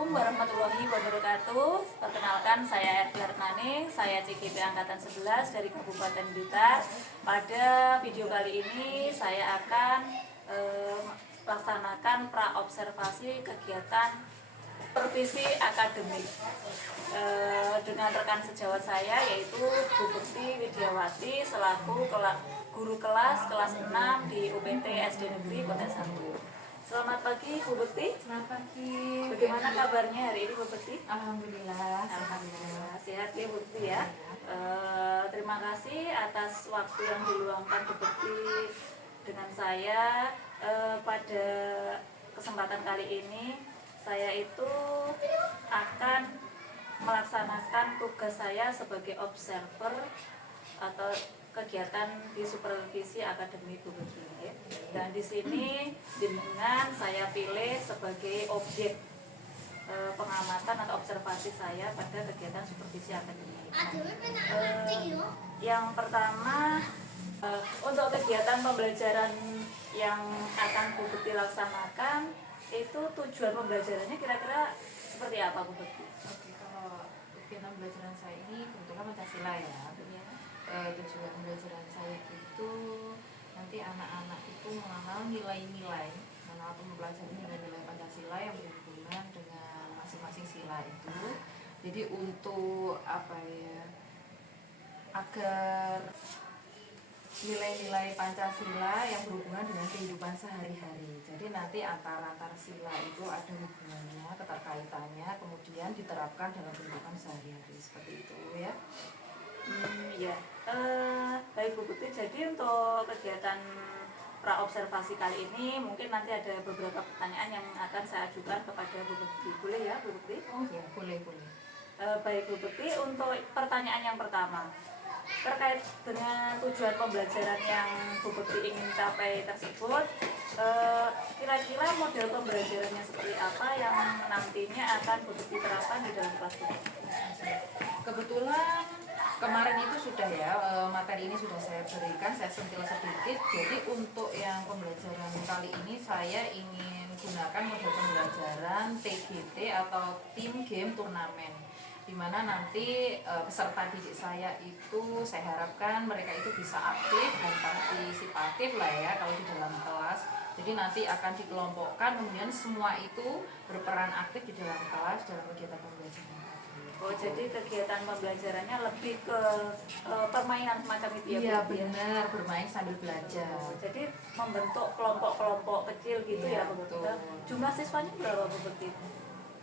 Assalamualaikum warahmatullahi wabarakatuh. Perkenalkan, saya Erdi Artani, saya CGP Angkatan 11 dari Kabupaten Blitar. Pada video kali ini saya akan melaksanakan praobservasi kegiatan supervisi akademik dengan rekan sejawat saya, yaitu Bu Bekti Widiawati selaku guru kelas 6 di UPT SD Negeri Kota Sambung. Selamat pagi Bu Bekti. Selamat pagi. Bagaimana kabarnya hari ini Bu Bekti? Alhamdulillah. Alhamdulillah sehat ya Bu Bekti ya. Terima kasih atas waktu yang diluangkan Bu Bekti dengan saya. Pada kesempatan kali ini saya itu akan melaksanakan tugas saya sebagai observer atau kegiatan di supervisi akademik Bu Bekti. Dan di sini dengan saya pilih sebagai objek pengamatan atau observasi saya pada kegiatan supervisi akademik. Yang pertama, untuk kegiatan pembelajaran yang akan Bu Bekti laksanakan, itu tujuan pembelajarannya kira-kira seperti apa Bu Bekti? Oke, kalau kegiatan pembelajaran saya ini kebetulan Pancasila ya. Tujuan pembelajaran saya itu nanti anak-anak itu mengenal nilai-nilai, mengenal pembelajaran nilai-nilai Pancasila yang berhubungan dengan masing-masing sila itu. Jadi untuk apa ya, agar nilai-nilai Pancasila yang berhubungan dengan kehidupan sehari-hari. Jadi nanti antar sila itu ada hubungannya, keterkaitannya, kemudian diterapkan dalam kehidupan sehari-hari seperti itu ya. Ya, baik Bu Bekti. Jadi untuk kegiatan praobservasi kali ini mungkin nanti ada beberapa pertanyaan yang akan saya ajukan kepada Bu Bekti. Boleh ya Bu Bekti? Oh ya, boleh. Baik Bu Bekti, untuk pertanyaan yang pertama terkait dengan tujuan pembelajaran yang Bu Bekti ingin capai tersebut, kira-kira model pembelajarannya seperti apa yang nantinya akan Bu Bekti terapkan di dalam kelas Bu Bekti? Kebetulan kemarin itu sudah ya, materi ini sudah saya berikan, saya sentil sedikit. Jadi untuk yang pembelajaran kali ini saya ingin gunakan model pembelajaran TGT atau Team Game Turnamen, dimana nanti peserta didik saya itu saya harapkan mereka itu bisa aktif dan partisipatif lah ya kalau di dalam kelas. Jadi nanti akan dikelompokkan, kemudian semua itu berperan aktif di dalam kelas dalam kegiatan pembelajaran. Oh, jadi kegiatan pembelajarannya lebih ke permainan semacam itu ya? Iya benar, bermain sambil belajar. Jadi membentuk kelompok-kelompok kecil gitu ya Bu Bekti. betul. Jumlah siswanya berapa Bu Bekti?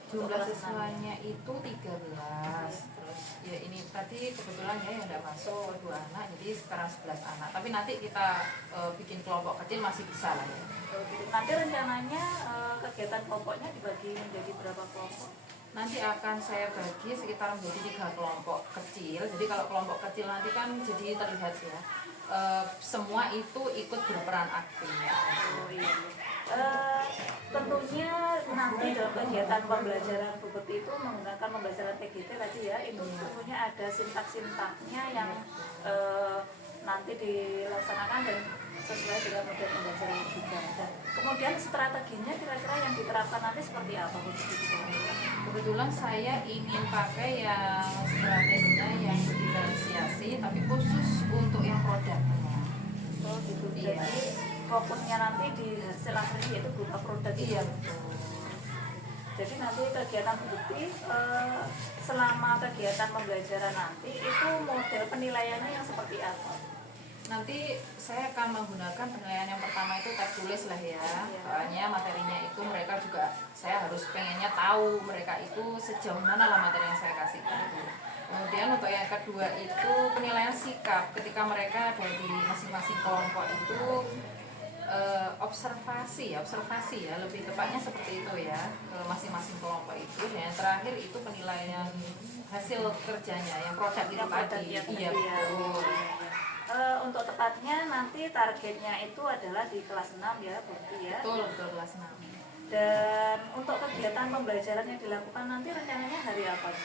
Jumlah siswanya itu 13. Terus ya ini tadi kebetulan ya yang tidak masuk 2 anak, jadi sekarang 11 anak. Tapi nanti kita bikin kelompok kecil masih bisa lah ya. Nanti rencananya kegiatan kelompoknya dibagi menjadi berapa kelompok? Nanti akan saya bagi sekitar menjadi 3 kelompok kecil. Jadi kalau kelompok kecil nanti kan jadi terlihat ya, semua itu ikut berperan aktif. Oh, iya. Tentunya nanti dalam kegiatan pembelajaran Bu Bekti itu menggunakan pembelajaran TGT tadi ya, itu tentunya ada sintak-sintaknya yang nanti dilaksanakan dan sesuai dengan model pembelajaran juga. Dan kemudian strateginya kira-kira yang diterapkan nanti seperti apa Bu Bekti? Kebetulan saya ingin pakai yang strateginya yang diferensiasi, tapi khusus untuk yang produknya. Oh gitu. Iya. Jadi fokusnya nanti di hasil akhirnya yaitu berupa produk. Iya betul. Jadi nanti kegiatan Bu Bekti selama kegiatan pembelajaran nanti itu model penilaiannya yang seperti apa? Nanti saya akan menggunakan penilaian yang pertama itu tes tulis lah ya. Soalnya materinya itu mereka juga, saya harus pengennya tahu mereka itu sejauh mana lah materi yang saya kasih itu. Kemudian untuk yang kedua itu penilaian sikap ketika mereka ada di masing-masing kelompok itu, observasi ya lebih tepatnya seperti itu ya, ke masing-masing kelompok itu. Dan yang terakhir itu penilaian hasil kerjanya yang produk itu tadi. Iya betul. Untuk tepatnya nanti targetnya itu adalah di kelas 6 ya Bu Bekti ya. Betul kelas 6. Dan untuk kegiatan pembelajaran yang dilakukan nanti rencananya hari apa?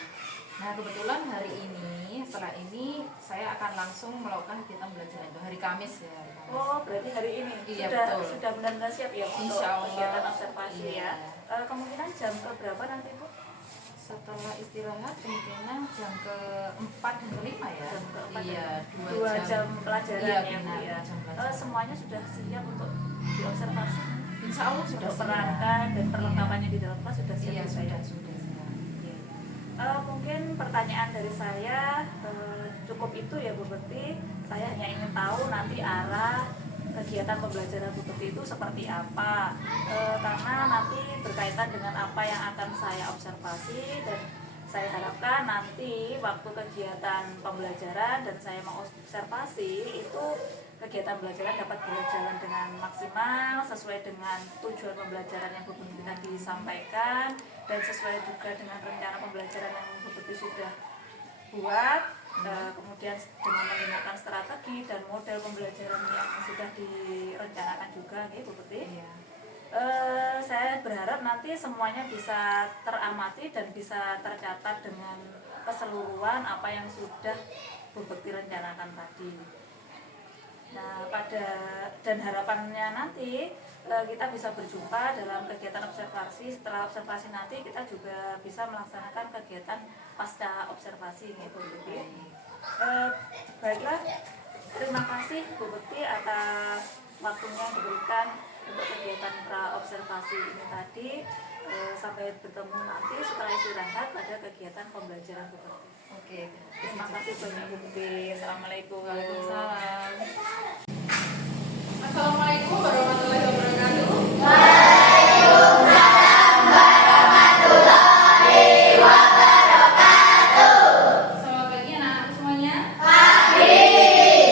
Nah kebetulan hari ini, setelah ini saya akan langsung melakukan kegiatan belajar itu hari Kamis ya. Oh berarti hari ini iya, sudah benar-benar siap ya untuk Insya Allah. kegiatan observasi Iya. ya. Kemungkinan jam berapa nanti Bu? Setelah istirahat kemungkinan jam ke-4 dan ke-5 ya. Jam keempat Iya, dua jam pelajaran iya, ya Bu benar, ya. 2 jam pelajaran. Semuanya sudah siap untuk diobservasi. Insya Allah sudah Untuk siap. perangkat dan perlengkapannya di dalam kelas sudah siap. Iya, Bu, ya? sudah siap. Mungkin pertanyaan dari saya cukup itu ya Bu Bekti. Saya hanya ingin tahu nanti arah kegiatan pembelajaran Bu Bekti itu seperti apa, karena nanti berkaitan dengan apa yang akan saya observasi, dan saya harapkan nanti waktu kegiatan pembelajaran dan saya mengobservasi itu kegiatan pembelajaran dapat berjalan dengan maksimal sesuai dengan tujuan pembelajaran yang Bu Bekti tadi sampaikan, dan sesuai juga dengan rencana pembelajaran yang Bu Bekti sudah buat. Kemudian dengan menggunakan strategi dan model pembelajaran yang sudah direncanakan juga nih Bu Bekti. Saya berharap nanti semuanya bisa teramati dan bisa tercatat dengan keseluruhan apa yang sudah Bu Bekti rencanakan tadi. Nah, dan harapannya nanti kita bisa berjumpa dalam kegiatan observasi. Setelah observasi nanti kita juga bisa melaksanakan kegiatan pasca observasi nih Bu Bekti. Baiklah, terima kasih Bu Bekti atas waktunya yang diberikan untuk kegiatan pra observasi ini tadi. Sampai bertemu nanti setelah istirahat pada kegiatan pembelajaran Bu Bekti. Oke. Terima kasih banyak Bu Bekti. Assalamualaikum. Waalaikumsalam. Assalamualaikum warahmatullahi wabarakatuh. Selamat pagi anak-anakku semuanya.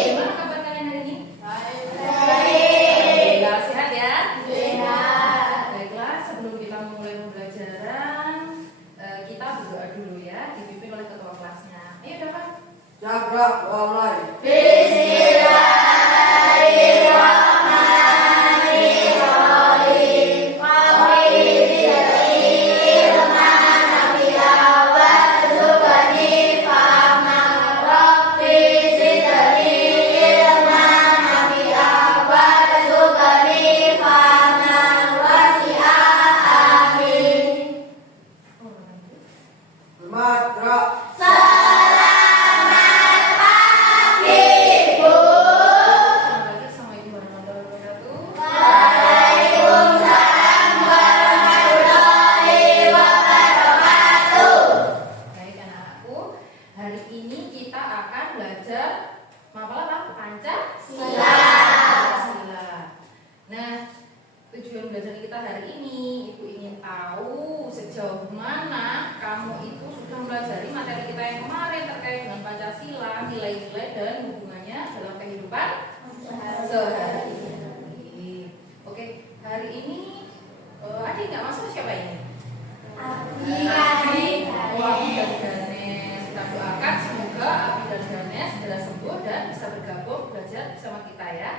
Gimana kabar kalian hari ini? Alhamdulillah, sehat ya? Baiklah, sebelum kita memulai pembelajaran, kita berdoa dulu ya, dipimpin oleh ketua kelasnya. Ayo dapat. Jabrak mulai. Matra. Selamat pagi, Assalamualaikum warahmatullahi wabarakatuh. Baik anak-anakku, hari ini kita akan belajar apa? Pancasila. Nah, tujuan belajar kita hari ini, Ibu ingin tahu sejauh mana kamu itu sudah mempelajari materi kita yang kemarin terkait dengan Pancasila, nilai-nilai dan hubungannya dalam kehidupan sehari-hari. Oke, hari ini adik nggak masuk, siapa ini? Abi dan Ganes. Kita doakan semoga Abi dan Ganes segera sembuh dan bisa bergabung belajar bersama kita ya.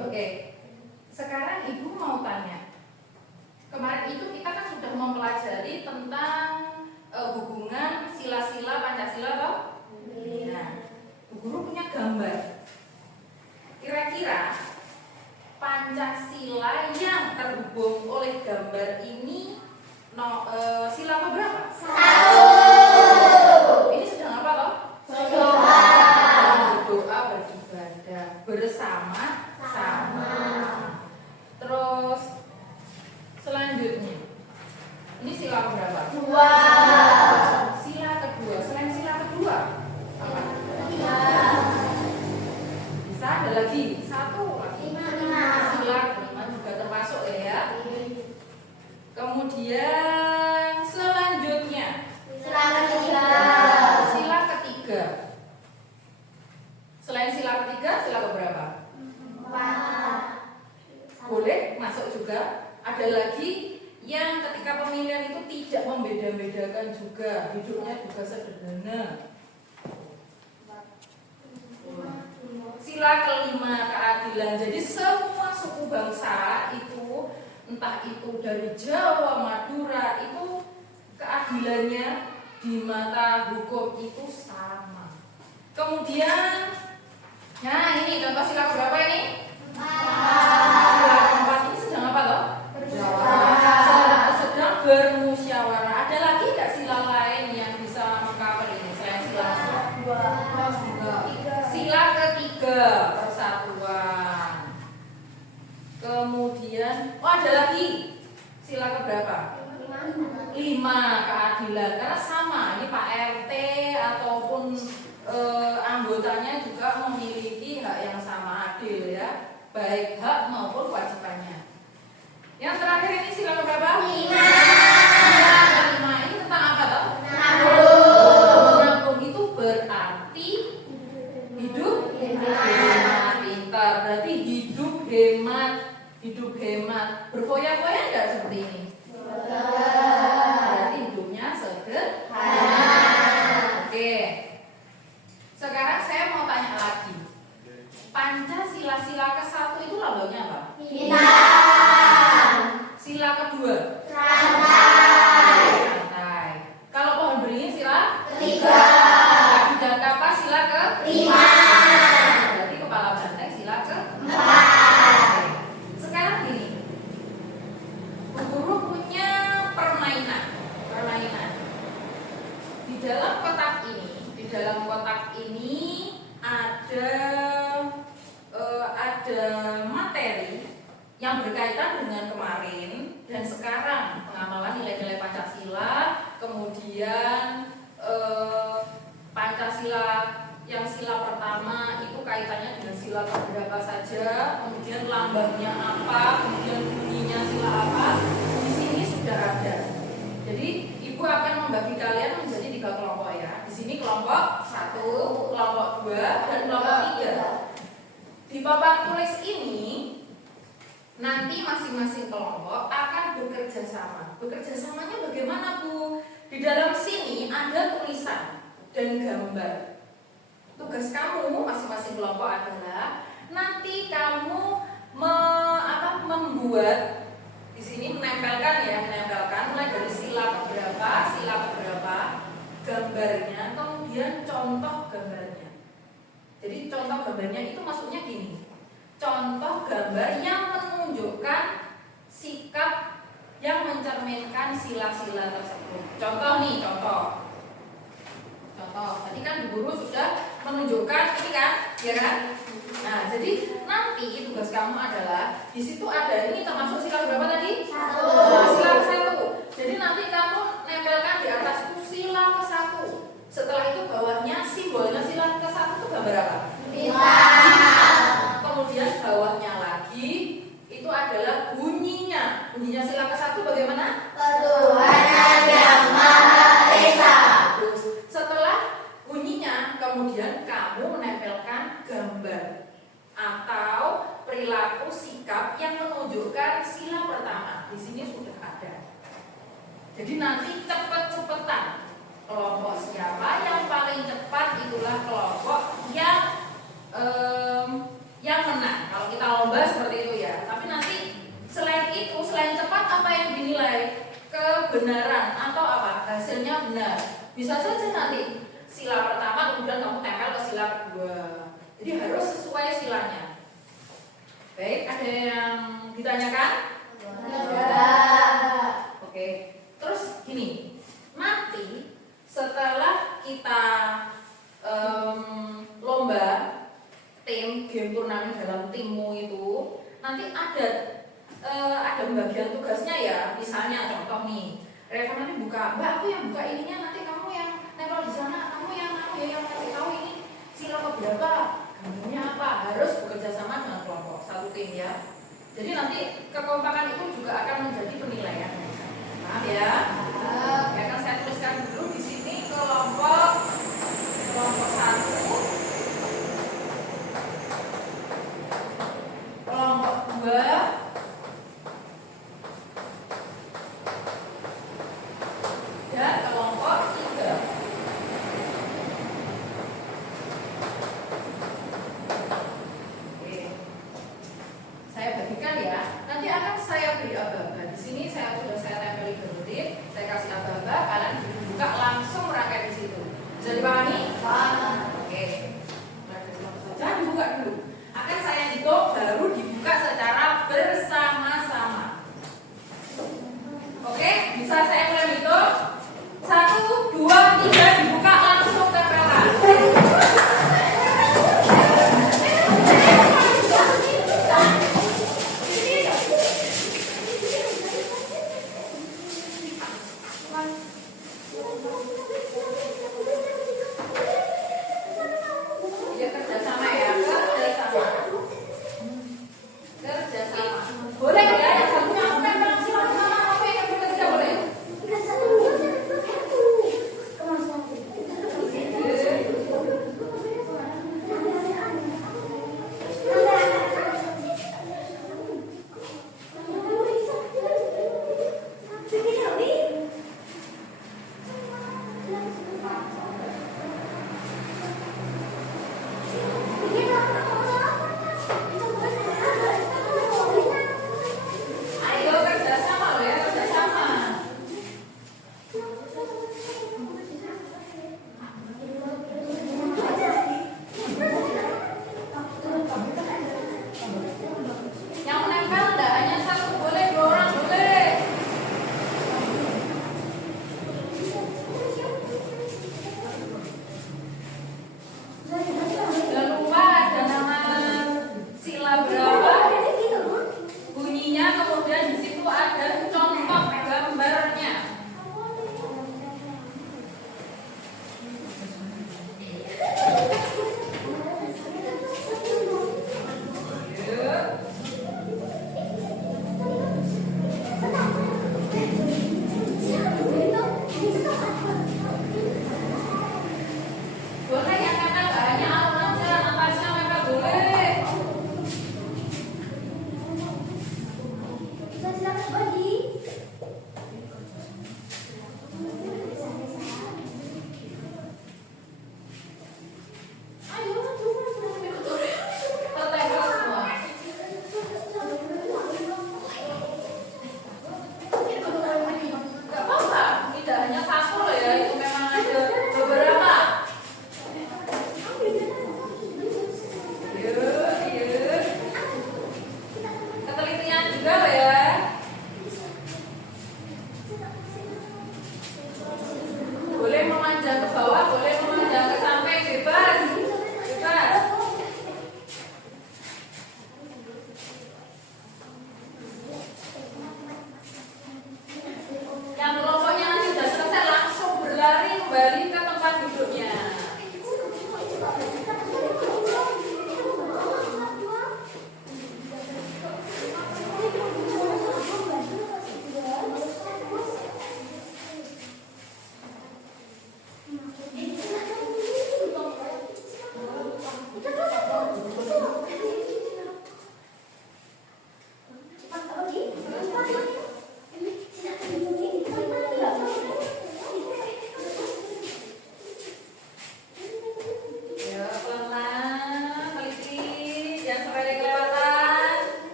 Oke, sekarang Ibu mau tanya. Kemarin itu kita kan sudah mempelajari tentang hubungan sila-sila Pancasila toh? Nah, Bu Guru punya gambar. Kira-kira Pancasila yang terhubung oleh gambar ini sila apa berapa? 1. Ini sedang apa toh? Berdoa, beribadah bersama-sama. Terus selanjutnya, ini sila berapa? 2. Sila kedua. Selain sila kedua, apa? Bisa ada lagi satu lagi. Sila kelima juga termasuk ya. Kemudian selanjutnya sila ketiga. Selain sila ketiga, sila keberapa? 4. Boleh masuk juga. Ada lagi yang ketika pemilihan itu tidak membeda-bedakan juga, hidupnya juga sederhana. Sila kelima, keadilan. Jadi semua suku bangsa itu, entah itu dari Jawa, Madura, itu keadilannya di mata hukum itu sama. Kemudian, nah ini contoh sila berapa ini? 4. Sila keempat ini sedang apa toh? Sedang bermusyawarah. Ada lagi nggak Sila ketiga, persatuan. Kemudian, oh ada lagi. Sila keberapa? 5, keadilan. Karena sama, ini Pak RT ataupun anggotanya juga memiliki hak yang sama, adil ya, baik hak maupun kewajibannya. Yang terakhir ini sila keberapa? 5. Ini tentang apa toh? Menabung itu berarti hidup hemat, pintar. Berarti hidup hemat. Berfoya-foya enggak seperti ini? Berarti hidupnya sederhana. Oke. Sekarang saya mau tanya lagi. Pancasila ke-1 itu lambangnya apa? Sila kedua? Rantai. Kalau pohon beringin sila? 3. Dan kapas sila ke-5. Berarti kepala banteng sila ke-4. Sekarang gini. Bu Guru punya permainan. Di dalam kotak ini ada materi yang berkaitan dengan kemarin dan sekarang, pengamalan nilai-nilai Pancasila, kemudian Pancasila yang sila pertama itu kaitannya dengan sila keberapa saja, kemudian lambangnya apa, kemudian bunyinya sila apa, di sini sudah ada. Jadi Ibu akan membagi kalian menjadi 3 kelompok ya. Di sini kelompok 1, kelompok 2, dan kelompok 3. Di papan tulis ini nanti masing-masing kelompok akan bekerja sama. Bekerja samanya bagaimana, Bu? Di dalam sini ada tulisan dan gambar. Tugas kamu masing-masing kelompok adalah nanti kamu membuat di sini menempelkan mulai dari sila keberapa, gambarnya, kemudian contoh gambarnya. Jadi contoh gambarnya itu maksudnya gini. Contoh gambar yang menunjukkan sikap yang mencerminkan sila-sila tersebut. Contoh. Tadi kan Bu Guru sudah menunjukkan ini kan, ya kan? Nah, jadi nanti tugas kamu adalah di situ ada ini termasuk sila berapa tadi? 1. Sila ke-1. Jadi nanti kamu nempelkan di atas itu sila ke-1. Setelah itu bawahnya simbolnya sila ke-1 itu gambar apa? Kemudian bawahnya lagi itu adalah bunyinya. Bunyinya sila ke-1 bagaimana? Ketuhanan yang Maha Esa. Terus setelah bunyinya kemudian kamu menempelkan gambar atau perilaku sikap yang menunjukkan sila pertama. Di sini sudah ada. Jadi nanti cepet-cepetan. Kelompok siapa yang paling cepat itulah kelompok yang menang. Kalau kita lomba seperti itu ya. Tapi nanti selain cepat apa yang dinilai? Kebenaran atau apa? Hasilnya benar. Bisa saja nanti sila pertama kemudian kamu tempel ke sila kedua. Jadi harus sesuai silanya. Baik, ada yang ditanyakan? Oke. Terus gini, nanti setelah kita lomba game turnamen dalam timmu itu, nanti ada pembagian tugasnya ya. Misalnya contoh nih, Reva nanti buka, Mbak aku yang buka ininya, nanti kamu yang nempel di sana, kamu yang kasih tahu ini sila keberapa, gambarnya apa. Harus bekerja sama dengan kelompok satu tim ya. Jadi nanti kekompakan itu juga akan menjadi penilaian. Paham ya? Ya kan saya tuliskan dulu di sini kelompok 1, kelompok 2, dan kelompok 3. Oke. Saya bagikan ya. Nanti akan saya beri aba-aba. Di sini saya tempeli berutip, saya kasih aba-aba, kalian buka langsung merangkai di situ. Bisa dipahami? Oke. Jangan dibuka dulu. Akan saya hitung baru dibuka secara bersama-sama. Oke, bisa saya mulai hitung. 1, 2, 3 dibuka langsung tempelan.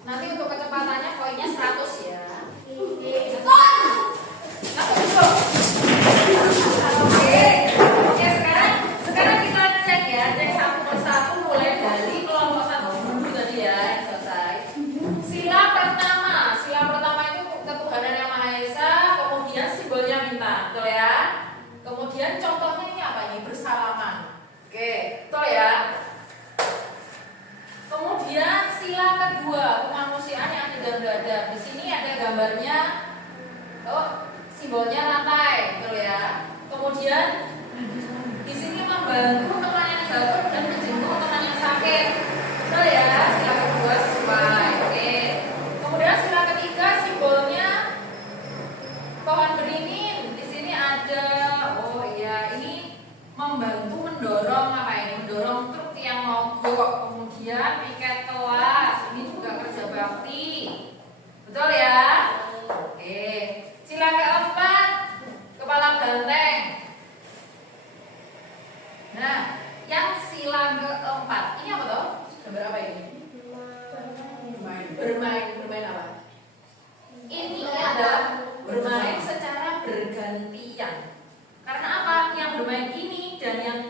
Nanti untuk kecepatannya poinnya 100 ya. Oke, sekarang kita cek ya, cek satu persatu mulai dari kelompok 1 dulu tadi ya, yang selesai. Sila pertama itu ketuhanan yang Maha Esa, kemudian simbolnya bintang, betul ya? Kemudian contohnya ini apa ini? Bersalaman. Oke, betul ya? Kemudian sila kedua, kemanusiaan yang tidak beradab. Di sini ada gambarnya, simbolnya rantai, betul ya? Kemudian di sini membantu teman yang jatuh dan menjenguk teman yang sakit, betul ya? Sila kedua sesuai. Oke. Kemudian sila ketiga simbolnya pohon beringin. Di sini ada, oh iya, ini membantu mendorong apa ini? Mendorong truk yang mogok. Kemudian piket kelas, ini juga kerja bakti, betul ya? Oke. Sila keempat, kepala banteng. Nah, yang sila keempat ini apa toh? Gambar apa ini? Bermain apa? Ini adalah bermain secara bergantian. Karena apa? Yang bermain ini dan yang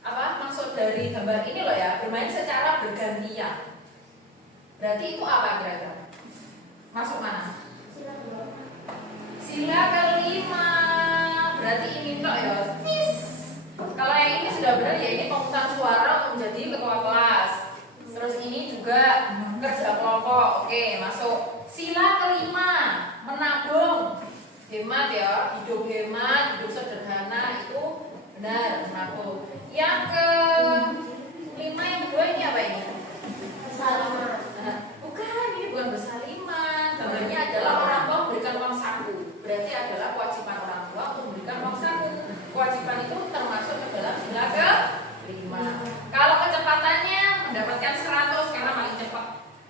apa maksud dari gambar ini loh ya, bermain secara bergantian. Berarti itu apa kira-kira? Masuk mana? Sila kelima. Berarti ini toh ya. Kalau yang ini sudah benar ya, ini pemutar suara untuk menjadi ketua kelas. Terus ini juga kerja kelompok. Oke, masuk. Sila kelima, menabung. Hemat ya, hidup hemat, hidup sederhana itu benar, menabung. Yang kelima yang kedua ini apa ini? Bersalaman. Nah, bukan, ini bukan bersaliman. Gambarnya adalah orang tua memberikan uang saku. Berarti adalah kewajiban orang tua untuk memberikan uang saku. Kewajiban itu termasuk ke dalam sila kelima. Kalau kecepatannya mendapatkan 100 karena paling cepat.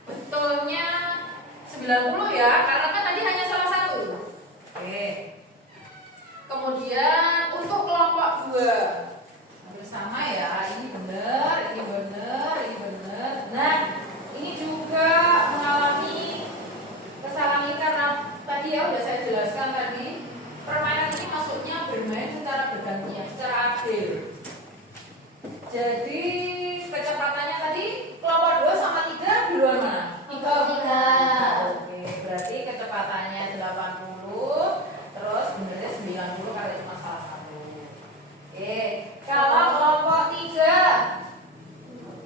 Betulnya 90 ya, karena kan tadi hanya salah satu. Oke. Kemudian untuk kelompok 2 sama ya, ini benar, ini benar, ini benar. Nah, ini juga mengalami kesalahan ini karena tadi ya udah saya jelaskan tadi, permainan ini maksudnya bermain secara bergantian, secara adil. Jadi kecepatannya tadi kelompok 2 sama 3 duluan mana? 3. Oke, berarti kecepatannya 80, terus benernya 90 karena cuma salah satu. Oke, kalau kelompok 3,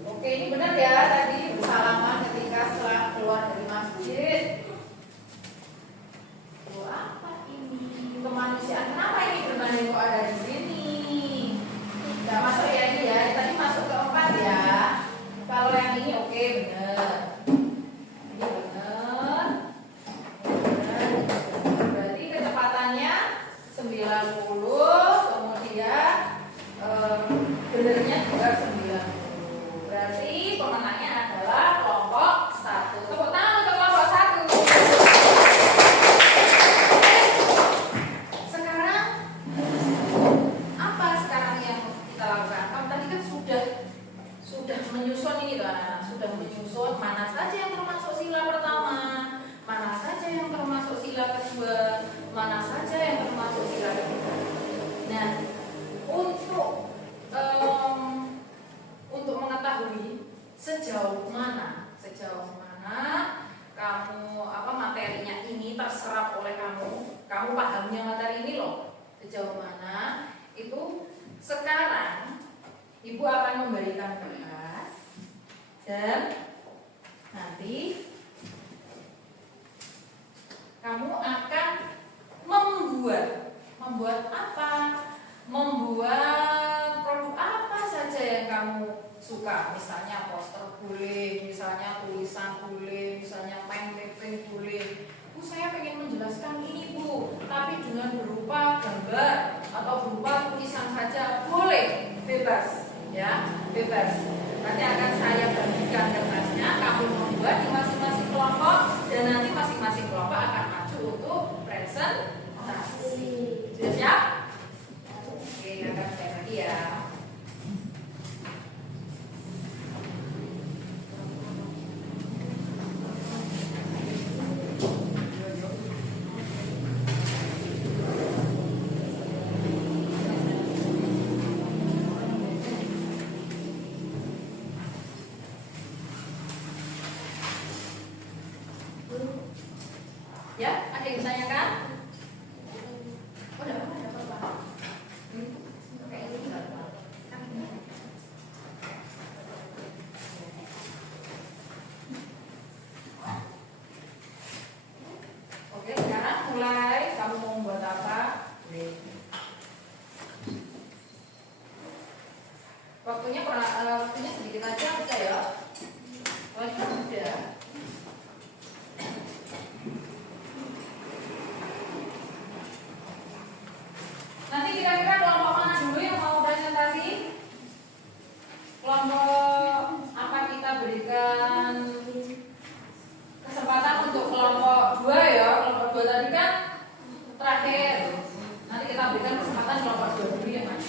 oke ini benar ya tadi bersalaman ketika setelah keluar dari masjid. Oh, apa ini? Kemanusiaan. Kenapa ini bermain kok ada di sini? Gak masuk ya ini ya. Tadi masuk ke 4 ya. Kalau yang ini oke benar. Ini benar. Benar. Berarti kecepatannya 90, kemudian benernya juga 90. Berarti pemenangnya adalah kelompok 1. Tepuk tangan untuk kelompok 1. Sekarang apa sekarang yang kita lakukan? Kamu tadi kan sudah menyusun ini kan, sudah menyusun mana saja yang termasuk sila pertama, mana saja yang termasuk sila kedua, mana saja yang termasuk sila ketiga. Nah, untuk mengetahui sejauh mana kamu materinya ini terserap oleh kamu pahamnya materi ini loh, sejauh mana itu. Sekarang Ibu akan memberikan tugas dan nanti kamu akan membuat apa? Membuat produk apa saja yang kamu suka. Misalnya poster boleh, misalnya tulisan boleh, misalnya pen boleh. Bu, saya pengen menjelaskan ini Bu, tapi dengan berupa gambar atau berupa tulisan saja boleh, bebas ya, bebas. Nanti akan saya bagikan kertasnya, kamu membuat di masing-masing kelompok dan nanti masing-masing kelompok akan maju untuk presentasi. Sudah siap? yang ditanyakan? Oh, ada apa? Kayak ini enggak apa. Oke, sekarang mulai. Kamu mau membuat apa? Waktunya sedikit aja bisa ya. Waktunya udah. Nanti kira-kira kelompok mana dulu yang mau presentasi? Kelompok apa kita berikan kesempatan untuk kelompok 2 ya? Kelompok 2 tadi kan terakhir. Nanti kita berikan kesempatan kelompok 2 dulu ya, Mas.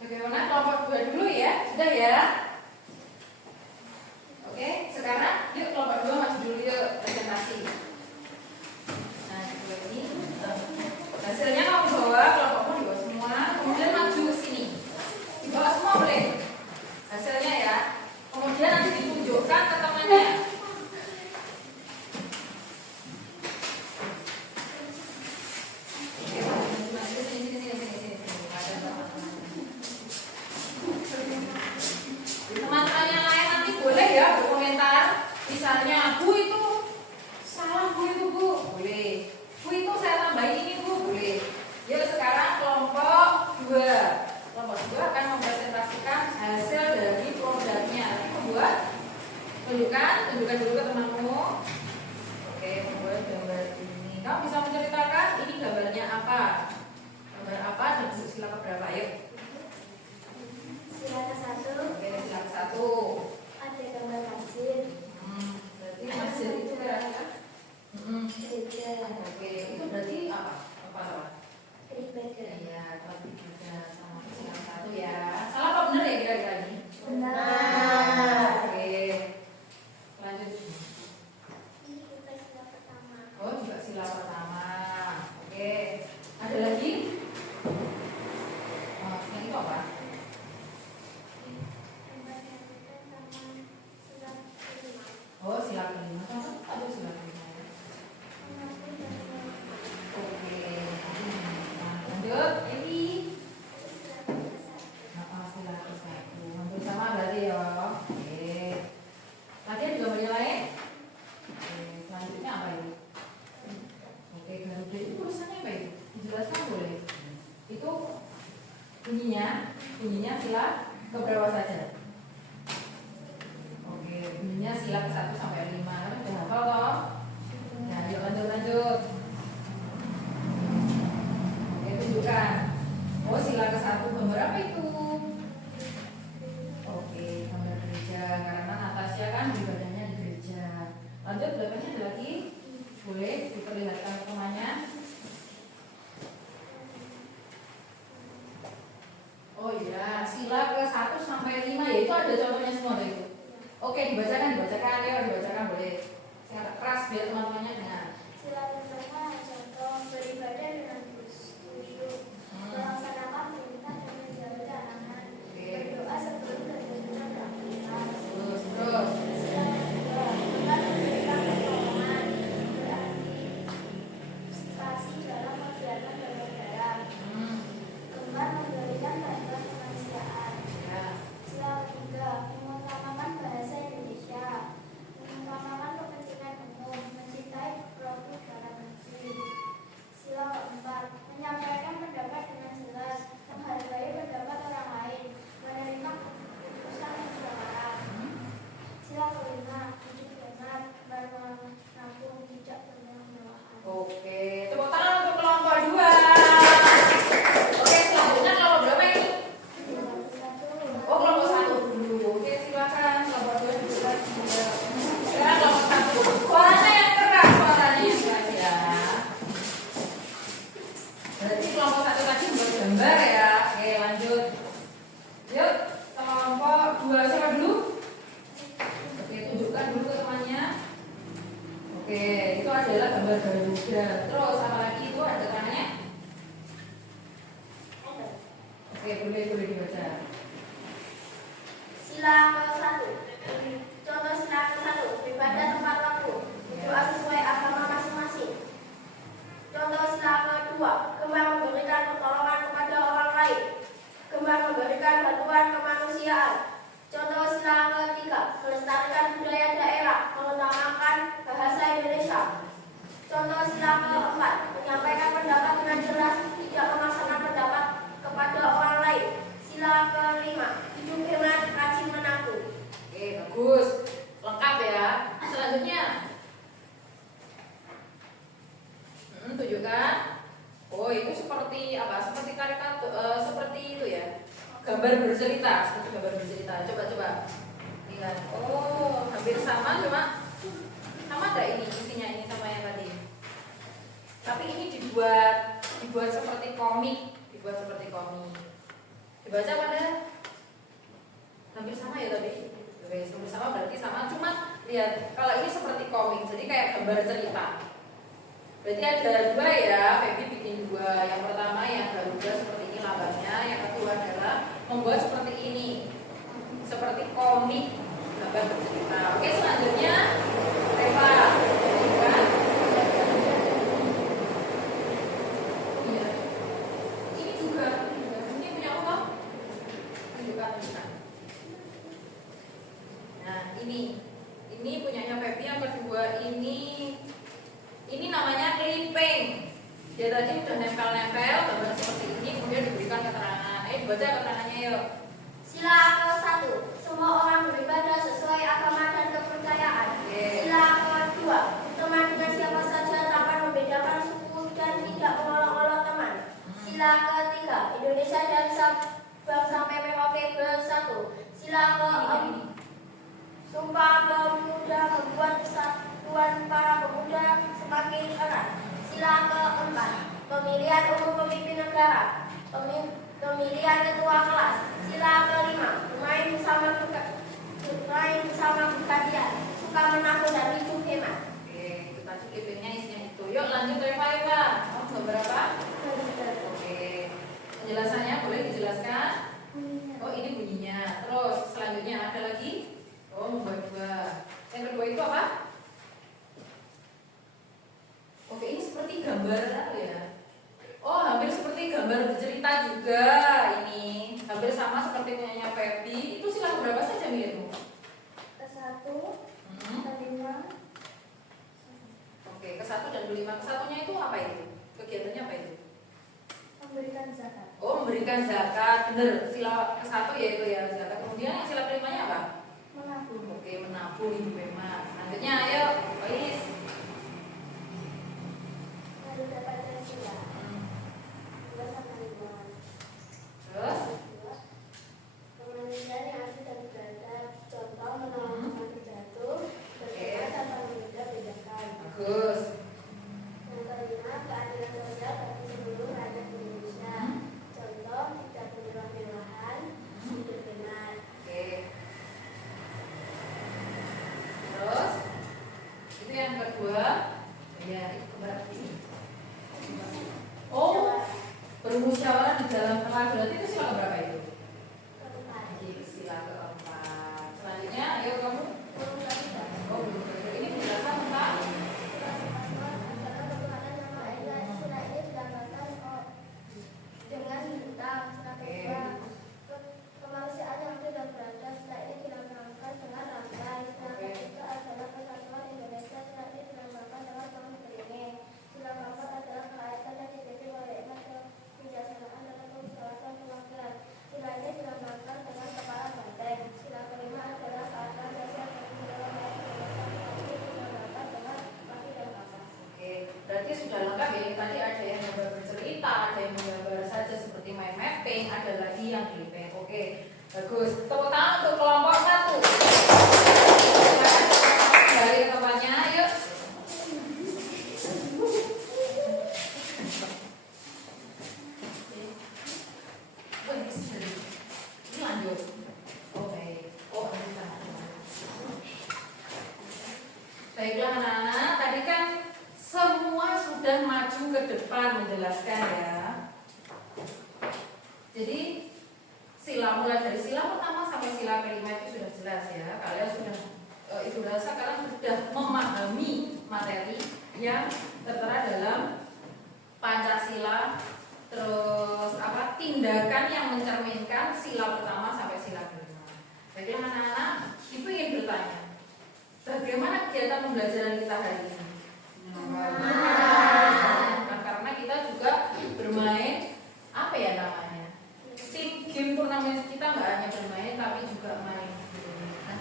Bagaimana kelompok 2 dulu ya? Sudah ya? Oke, sekarang yuk kelompok 2 maju dulu yuk presentasi. Nah, dua ini hasilnya kamu bawa, kelompokmu dibawa semua, kemudian maju ke sini. Dibawa semua boleh? Hasilnya ya. Kemudian nanti ditunjukkan ke temannya. Oke, maju sini. Teman-teman yang lain nanti boleh ya berkomentar. Misalnya, Bu itu salah, Bu itu Bu, boleh. Bu itu saya tambahin ini Bu, boleh. Yuk sekarang kelompok 2. Kelompok 2 akan mempresentasikan hasil dari produknya. Nanti membuat tunjukkan dulu ke temanmu. Oke, membuat gambar ini. Kamu bisa menceritakan ini gambarnya apa? Gambar apa dan sila keberapa? Yuk. Sila ke-1. Oke, sila ke-1. Ada gambar masjid. Berarti masjid itu kira-kira? Gereja. Oke, itu berarti apa? Apa? Ibadah. Iya, kalau ibadah sama sila ke-1 ya. Salah apa benar ya kira-kira ini? Benar. Oke. Lanjut. Ini kita sila pertama. Oh, juga sila pertama. Oke. Ada lagi? Oh, yang itu apa? Gambar yang kita sama sila kelima. Oh, sila kelima. Aduh, sila kelima. Mengaku dan melakukan. Oke. Nah, lanjut. Ini. Sila ke-1. Nah, sila ke-1. Hampir sama berarti ya. Oke. Lagi ada gambar yang lain? Oke, selanjutnya apa ini? Oke, Garuda itu tulisannya apa itu? Dijelaskan boleh? Itu bunyinya sila keberapa saja? Oke, bunyinya sila ke-1 sampai 5. Udah hafal toh? Nah, yuk lanjut. Oke, tunjukkan. Oh, sila ke-1 gambar apa itu? Oke, gambar gereja. Karena Natasha kan ibadahnya di gereja. Lanjut, belakangnya ada lagi? Boleh diperlihatkan ke temannya? Oh iya, sila ke-1 sampai 5 ya, itu ada contohnya semua tuh itu. Oke, dibacakan ya, dibacakan boleh. Secara keras biar teman-temannya dengar. Sila pertama contoh beribadah dengan khusyuk, melaksanakan perintah dan menjaga anak-anak, berdoa sebelum dan sesudah beraktivitas. Terus. Sila kedua, gemar memberikan pertolongan, beraktivasi dalam kegiatan donor darah, gemar memberikan bantuan kemanusiaan. Ya. Sila ketiga, mengutamakan bahasa Indonesia, mengutamakan kepentingan umum, mencintai produk darah Ada. Terus apa lagi itu ada keterangannya? Oke, boleh dibaca. Sila ke-1. Contoh sila ke-1. Beribadah tepat waktu. Berdoa sesuai agama masing-masing. Contoh sila ke-2. Gemar memberikan pertolongan kepada orang lain. Gemar memberikan bantuan kemanusiaan. Contoh sila ke-3. Melestarikan budaya daerah, mengutamakan bahasa Indonesia. Contoh sila ke-4. Menyampaikan pendapat dengan jelas, tidak memaksakan pendapat kepada orang lain. Sila ke-5. Hidup hemat, rajin menabung. Oke, bagus. Lengkap ya. Selanjutnya. Tunjukkan. Oh, itu seperti apa? Seperti karikatur, seperti itu ya. Gambar bercerita, seperti gambar bercerita. Coba. Lihat. Oh, hampir sama cuma sama ada ini isinya ini sama yang tadi. Tapi ini dibuat seperti komik, Dibaca pada hampir sama ya tadi. Oke, hampir sama berarti sama. Cuma lihat kalau ini seperti komik, jadi kayak gambar cerita. Berarti ada dua ya, Feby bikin dua. Yang pertama yang Garuda seperti ini lambangnya, yang kedua adalah membuat seperti ini, seperti komik gambar bercerita. Oke, selanjutnya Reva, kan? Ini juga, ini punya apa? Tunjukkan. Nah, ini punyanya Feby. Yang kedua ini namanya clipping. Dia tadi udah nempel-nempel gambar seperti ini, kemudian diberikan keterangan. Baca keterangannya yuk. Sila ke-1. Semua orang beribadah sesuai agama dan kepercayaan. Sila ke-2. Berteman dengan siapa saja tanpa membedakan suku dan tidak mengolok-olok teman. Sila ke-3. Indonesia dan Sabang sampai Merauke bersatu. Sila ke-4. Sumpah Pemuda membuat persatuan para pemuda semakin erat. Sila ke-4. Pemilihan umum pemimpin negara. Pemilihan ketua kelas. Sila ke-5. Bermain bersama bergantian. Suka menabung dan hidup hemat. Oke, itu tadi clippingnya isinya itu. Yuk lanjut Reva. Berapa? Oke. Penjelasannya boleh dijelaskan? Oh, ini bunyinya. Terus selanjutnya ada lagi? Oh, membuat dua. Yang kedua itu apa? Oke, ini seperti gambar apa ya? Oh, hampir seperti gambar bercerita juga ini. Hampir sama seperti punyanya Feby. Itu sila berapa saja Mirmu? Ke-1, ke-5. Oke, ke-1 dan ke-5. Ke-1-nya itu apa itu? Kegiatannya apa itu? Memberikan zakat. Oh, memberikan zakat. Bener. Sila ke-1 yaitu ya zakat. Kemudian yang sila ke-5-nya apa? Menabung. Oke, menabung hidup hemat. Selanjutnya ayo, Ais. Lalu dapat dari sila. 2 sampai 5. Terus? Kemanusiaan yang adil dan beradab. Contoh menolong teman terjatuh, berdoa tanpa membeda-bedakan. Bagus. Yang kelima, keadilan sosial bagi seluruh rakyat Indonesia. Contoh, tidak bermewah-mewahan, hidup benar. Oke. Terus? Itu yang kedua. Ya, itu berarti. Oh, bermusyawarah di dalam kelas. Berarti itu sila berapa itu? Keempat, Sila keempat. Selanjutnya, ayo kamu. mengungkapkan Oh, belum belajar. Ini penjelasan tentang dengan bintang. Sila kedua, kemanusiaan yang adil dan beradab. Sila ini dilambangkan dengan rantai. Sila ketiga adalah persatuan Indonesia. Sila ini dilambangkan dengan pohon beringin. Sila keempat adalah kerakyatan yang dipimpin oleh iman kebijaksanaan dalam permusyawaratan perwakilan. Sila ini dilambangkan dengan kepala banteng. Sila kelima adalah keadilan sosial bagi seluruh rakyat Indonesia. Sila ini dilambangkan dengan kaki dan kapas. Oke, berarti sudah lengkap ya. Tadi ada yang gambar bercerita, ada yang menggambar saja seperti mind mapping, ada lagi yang clipping. Oke, bagus. Tepuk tangan untuk kelompok 1. Silakan kembali ke tempatnya, yuk. Ini lanjut. Oke. Oh, baiklah anak-anak, tadi kan semua sudah menjelaskan ya. Jadi mulai dari sila pertama sampai sila kelima itu sudah jelas ya. Kalian sudah itu rasa kalian sudah memahami materi yang tertera dalam Pancasila, terus tindakan yang mencerminkan sila pertama sampai sila kelima. Jadi anak-anak, ibu ingin bertanya, bagaimana kegiatan pembelajaran kita hari ini? Karena kita juga bermain apa ya namanya? Tim game turnamen kita nggak hanya bermain tapi juga main. Nah,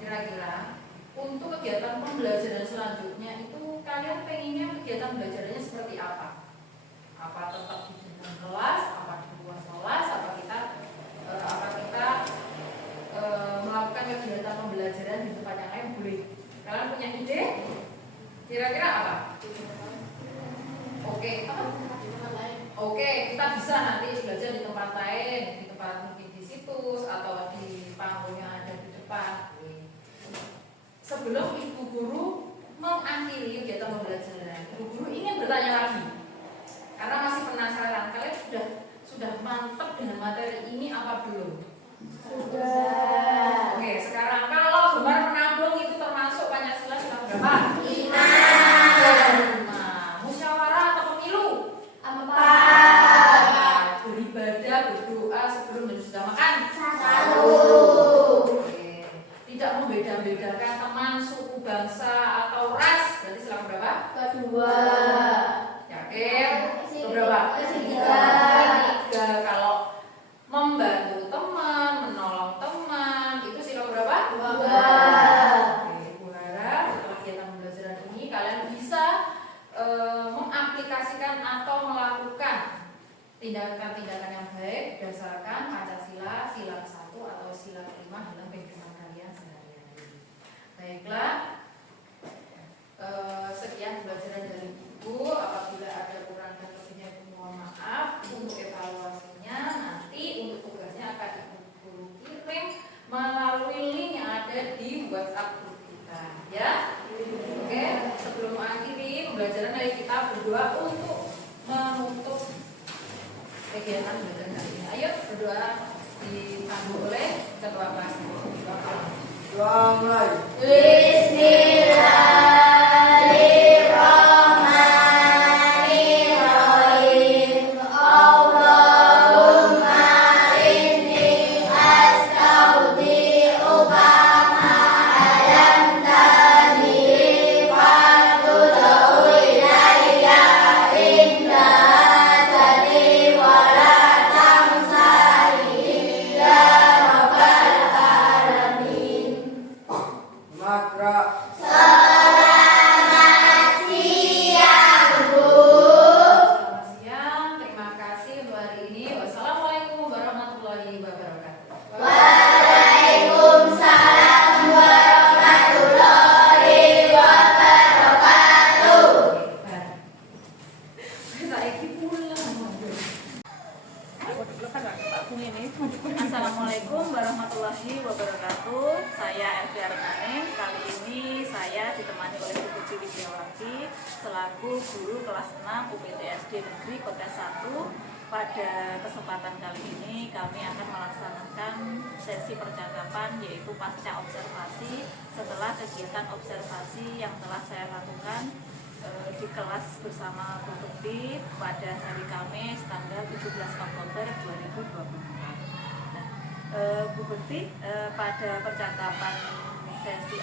kira-kira untuk kegiatan pembelajaran selanjutnya itu kalian pengennya kegiatan belajarnya seperti apa? Apa tetap di dalam kelas, apa di luar kelas, apa kita melakukan kegiatan pembelajaran di tempat yang lain boleh? Kalian punya ide? Kira-kira apa? Oke, kita bisa nanti belajar di tempat lain, di tempat mungkin di situs atau di panggung yang ada di depan. Sebelum ibu guru mengakhiri kegiatan pembelajaran, ibu guru ingin bertanya lagi, karena masih penasaran, kalian sudah mantap dengan materi ini apa belum? Sudah. Oke, sekarang kalau gemar menabung itu termasuk Pancasila sudah berapa? 5. Musyawarah atau pemilu? 4. Beribadah, berdoa sebelum dan sudah makan? 1. Oke. Tidak membeda-bedakan teman, suku, bangsa atau ras. Berarti sila berapa? 2. Yakin? Berapa? 3. Kalau membantu teman, menolong teman, itu sila berapa? 2. Oke, ibu harap setelah kegiatan pembelajaran ini kalian bisa mengaplikasikan atau melakukan tindakan-tindakan yang baik berdasarkan Pancasila sila 1 atau sila 5 dalam kehidupan kalian sehari-hari. Baiklah, sekian pembelajaran dari ibu. Apabila ada kurang dan lebihnya ibu mohon maaf. Untuk evaluasinya nanti untuk tugasnya akan ibu guru kirim melalui link yang ada di WhatsApp grup kita ya. Oke, sebelum akhiri pembelajaran dari kita berdoa untuk menutup kegiatan pembelajaran kali ini. Ayo berdoa dipandu oleh ketua kelas. Doa mulai. Bismillahirrahmanirrahim. Allahumma inni astaudi'uka ma 'allamtani fardud'u ilayya inda hadzali wa la tamsani ya rabbal alamin. Makra. Selamat siang, Bu. Selamat siang, terima kasih untuk hari ini. Wassalamualaikum warahmatullahi wabarakatuh. Waalaikumsalam warahmatullahi wabarakatuh. Saya pulang. Assalamualaikum warahmatullahi wabarakatuh. Saya Elvi Arnaning. Kali ini saya ditemani oleh Bu Puji Widyawati selaku guru kelas 6 UPTSD Negeri Kota 1. Pada kesempatan kali ini kami akan melaksanakan sesi percakapan yaitu pasca observasi setelah kegiatan observasi yang telah saya lakukan di kelas bersama Bu Bekti pada hari Kamis tanggal 17 Oktober 2024. Bu Bekti, pada percakapan sesi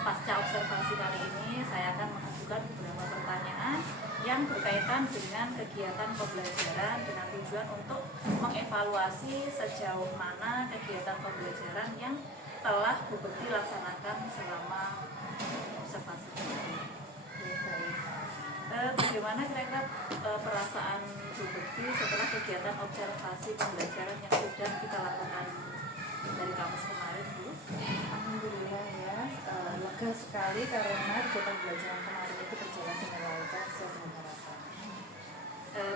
pasca observasi kali ini saya akan mengajukan beberapa pertanyaan yang berkaitan dengan kegiatan pembelajaran dengan tujuan untuk mengevaluasi sejauh mana kegiatan pembelajaran yang telah Bu Bekti laksanakan selama observasi ini. Bagaimana kira-kira perasaan Bu Bekti setelah kegiatan observasi pembelajaran yang sudah kita lakukan dari Kamis kemarin, Bu? Alhamdulillah ya, lega sekali karena kegiatan pembelajaran kemarin itu berjalan dengan lancar sesuai dengan harapan.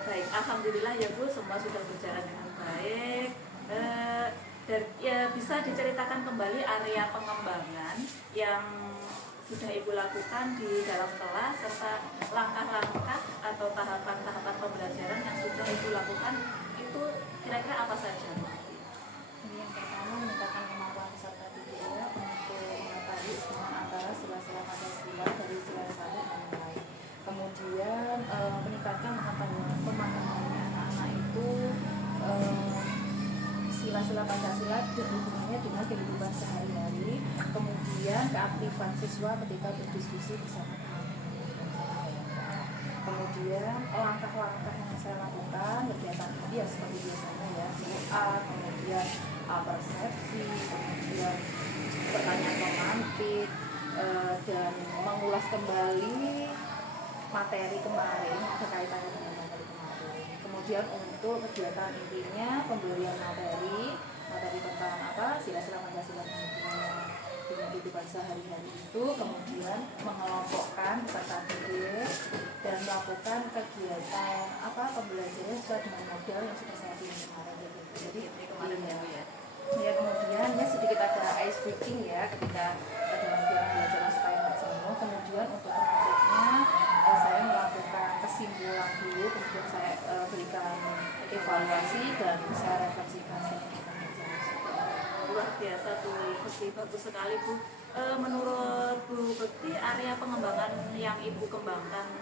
Baik, alhamdulillah ya Bu, semua sudah berjalan dengan baik. Dan ya bisa diceritakan kembali area pengembangan yang sudah Ibu lakukan di dalam kelas serta langkah-langkah atau tahapan-tahapan pembelajaran yang sudah Ibu lakukan itu kira-kira apa saja? Ini yang pertama meningkatkan kemampuan peserta didik untuk mengetahui hubungan antara sila-sila Pancasila dari sila satu dan lain. Kemudian meningkatkan pemahamannya anak-anak itu sila-sila Pancasila dan hubungannya dengan kehidupan sehari-hari. Kemudian keaktifan siswa ketika berdiskusi bersama teman-teman. Kemudian langkah-langkah yang saya lakukan kegiatan ini ya seperti biasanya ya, kemudian persepsi, kemudian pertanyaan romantik, dan mengulas kembali materi kemarin berkaitan dengan materi kemarin. Kemudian untuk kegiatan intinya pemberian materi tentang sila-sila Pancasila dengan kehidupan sehari-hari itu, kemudian mengelompokkan peserta didik dan melakukan kegiatan pembelajaran sesuai dengan model yang sudah saya pilih kemarin. Jadi Kemarin ya. Ya, kemudian ya sedikit ada ice breaking ya ketika dalam kegiatan belajar supaya nggak jenuh. Kemudian untuk penutupnya saya melakukan kesimpulan dulu, kemudian saya berikan evaluasi dan saya refleksikan Luar biasa tuh Bekti, bagus sekali Bu. Menurut Bu Bekti, area pengembangan yang Ibu kembangkan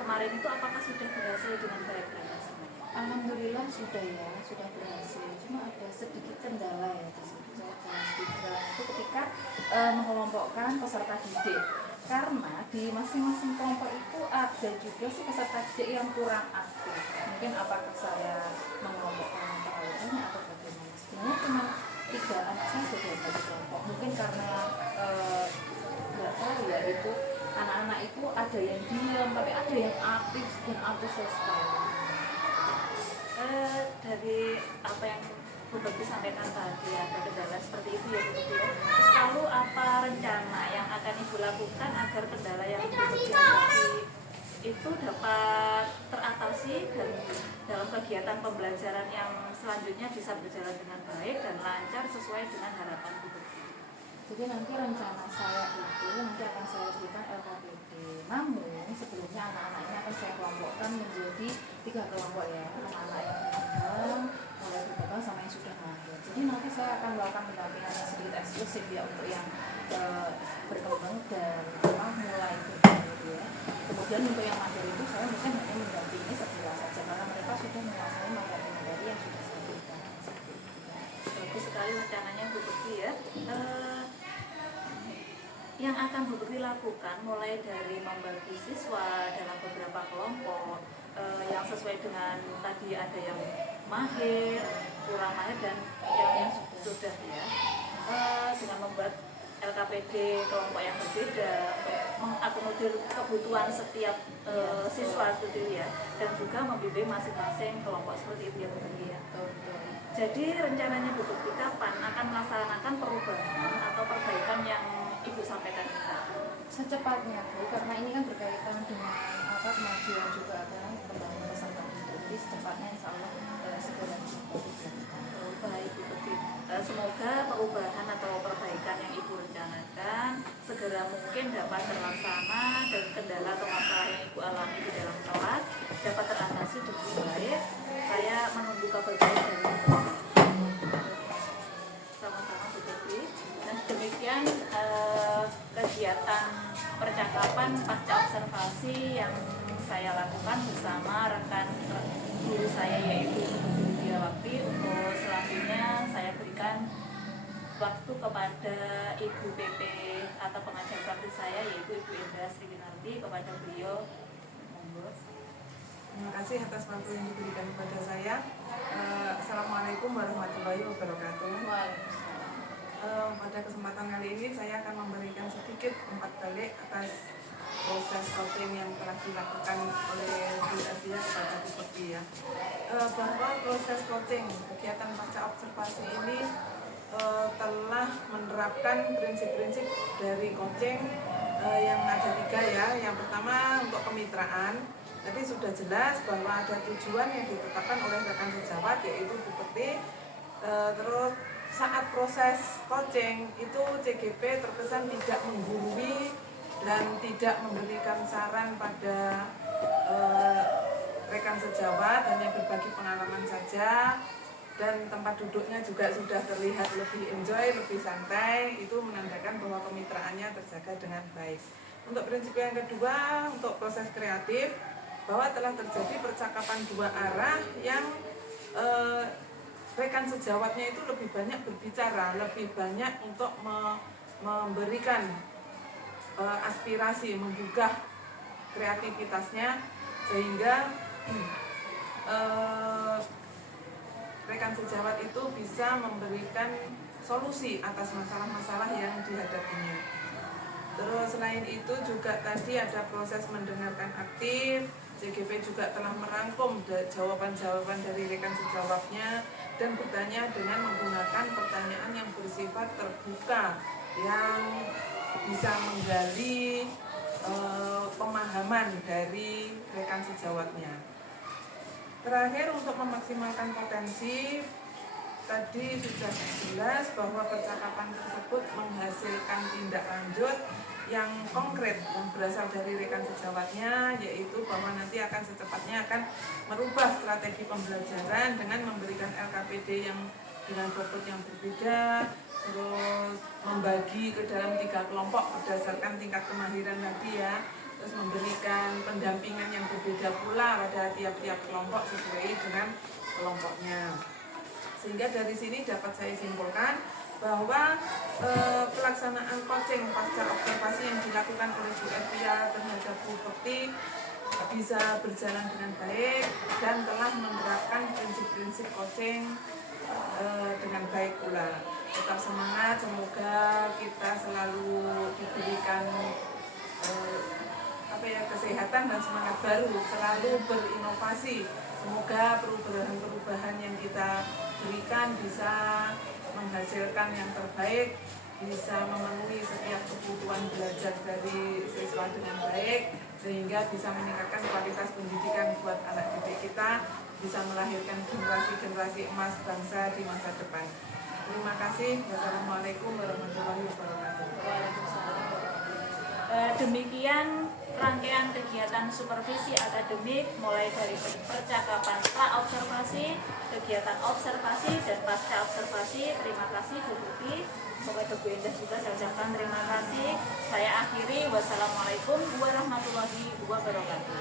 kemarin itu apakah sudah berhasil dengan baik semuanya? Alhamdulillah sudah berhasil. Cuma ada sedikit kendala ya di situ. Itu ketika mengelompokkan peserta didik. Karena di masing-masing kelompok itu ada juga sih peserta didik yang kurang aktif. Mungkin apakah saya mengelompokkan terlalu banyak atau bagaimana? Sebenarnya cuma 3 anak saja dalam satu kelompok. Mungkin karena nggak tahu ya, itu anak-anak itu ada yang diam tapi ada yang aktif dan antusias sekali. Dari apa yang Bu Bekti sampaikan tadi, ada kendala seperti itu ya Bu Bekti. Terus lalu apa rencana yang akan Ibu lakukan agar kendala yang Bu Bekti hadapi itu dapat teratasi dan dalam kegiatan pembelajaran yang selanjutnya bisa berjalan dengan baik dan lancar sesuai dengan harapan Bu Bekti? Jadi nanti rencana saya itu nanti akan saya berikan LKPD. Namun sebelumnya anak-anak ini akan saya kelompokkan menjadi 3 kelompok ya. Anak-anak yang berkembang, mulai berkembang sama yang sudah mahir. Jadi nanti saya akan melakukan pendampingan yang sedikit eksklusif ya untuk yang berkembang dan mulai berkembang ya. Kemudian untuk yang mahir itu saya mungkin hanya mendampingi sebelah saja karena mereka sudah menguasai materi-materi yang sudah saya berikan. Bagus sekali rencananya Bu Bekti ya. Yang akan Bu Bekti lakukan mulai dari membagi siswa dalam beberapa kelompok yang sesuai dengan tadi ada yang mahir, kurang mahir dan yang sudah ya, dengan membuat LKPD kelompok yang berbeda untuk mengakomodir kebutuhan setiap siswa seperti ya, dan juga membimbing masing-masing kelompok seperti itu ya Bu Bekti ya. Jadi rencananya Bu Bekti kapan akan melaksanakan perubahan atau perbaikan yang Ibu sampaikan tadi? Secepatnya Bu, karena ini kan berkaitan dengan kemajuan juga kan pembangunan peserta didik. Jadi secepatnya insya Allah segera dilakukan. Baik Bu Bekti, semoga perubahan atau perbaikan yang Ibu rencanakan segera mungkin dapat terlaksana dan kendala atau masalah yang Ibu alami di dalam kelas dapat teratasi dengan baik. Saya menunggu kabar baik dari Ibu. Sama-sama Bu Bekti. Nah demikian kegiatan percakapan pasca observasi yang saya lakukan bersama rekan guru saya yaitu Widya Wakti. Untuk selanjutnya saya berikan waktu kepada Ibu PP atau pengajar praktis saya yaitu Ibu Indra Sriwinarti. Kepada beliau monggo. Terima kasih atas waktu yang diberikan kepada saya. Assalamualaikum warahmatullahi wabarakatuh. Pada kesempatan kali ini saya akan memberikan sedikit umpat balik atas proses coaching yang telah dilakukan oleh Bu Adia kepada Bu Bekti ya. Bahwa proses coaching kegiatan pasca observasi ini telah menerapkan prinsip-prinsip dari coaching yang ada 3 ya. Yang pertama untuk kemitraan. Tadi sudah jelas bahwa ada tujuan yang ditetapkan oleh rekan sejawat yaitu Bu Bekti. Terus saat proses coaching itu CGP terkesan tidak menggurui dan tidak memberikan saran pada rekan sejawat, hanya berbagi pengalaman saja, dan tempat duduknya juga sudah terlihat lebih enjoy, lebih santai. Itu menandakan bahwa kemitraannya terjaga dengan baik. Untuk prinsip yang kedua, untuk proses kreatif, bahwa telah terjadi percakapan dua arah yang rekan sejawatnya itu lebih banyak berbicara, lebih banyak untuk memberikan aspirasi, menggugah kreativitasnya, sehingga rekan sejawat itu bisa memberikan solusi atas masalah-masalah yang dihadapinya. Terus selain itu juga tadi ada proses mendengarkan aktif. CGP juga telah merangkum jawaban-jawaban dari rekan sejawatnya dan bertanya dengan menggunakan pertanyaan yang bersifat terbuka, yang bisa menggali pemahaman dari rekan sejawatnya. Terakhir, untuk memaksimalkan potensi, tadi sudah jelas bahwa percakapan tersebut menghasilkan tindak lanjut yang konkret yang berasal dari rekan sejawatnya, yaitu bahwa nanti akan secepatnya akan merubah strategi pembelajaran dengan memberikan LKPD yang dengan bobot yang berbeda, terus membagi ke dalam 3 kelompok berdasarkan tingkat kemahiran tadi ya, terus memberikan pendampingan yang berbeda pula pada tiap-tiap kelompok sesuai dengan kelompoknya. Sehingga dari sini dapat saya simpulkan bahwa pelaksanaan coaching pasca observasi yang dilakukan oleh Bu Evia terhadap Bu Bekti bisa berjalan dengan baik dan telah menerapkan prinsip-prinsip coaching dengan baik pula. Tetap semangat, semoga kita selalu diberikan kesehatan dan semangat baru, selalu berinovasi. Semoga perubahan-perubahan yang kita berikan bisa menghasilkan yang terbaik, bisa memenuhi setiap kebutuhan belajar dari siswa dengan baik, sehingga bisa meningkatkan kualitas pendidikan buat anak didik kita, bisa melahirkan generasi-generasi emas bangsa di masa depan. Terima kasih. Wassalamualaikum warahmatullahi wabarakatuh. Demikian rangkaian kegiatan supervisi akademik mulai dari percakapan pra-observasi, kegiatan observasi, dan pasca observasi. Terima kasih Bu Bukti. Semoga Bu Indah juga saya ucapkan terima kasih. Saya akhiri. Wassalamualaikum warahmatullahi wabarakatuh.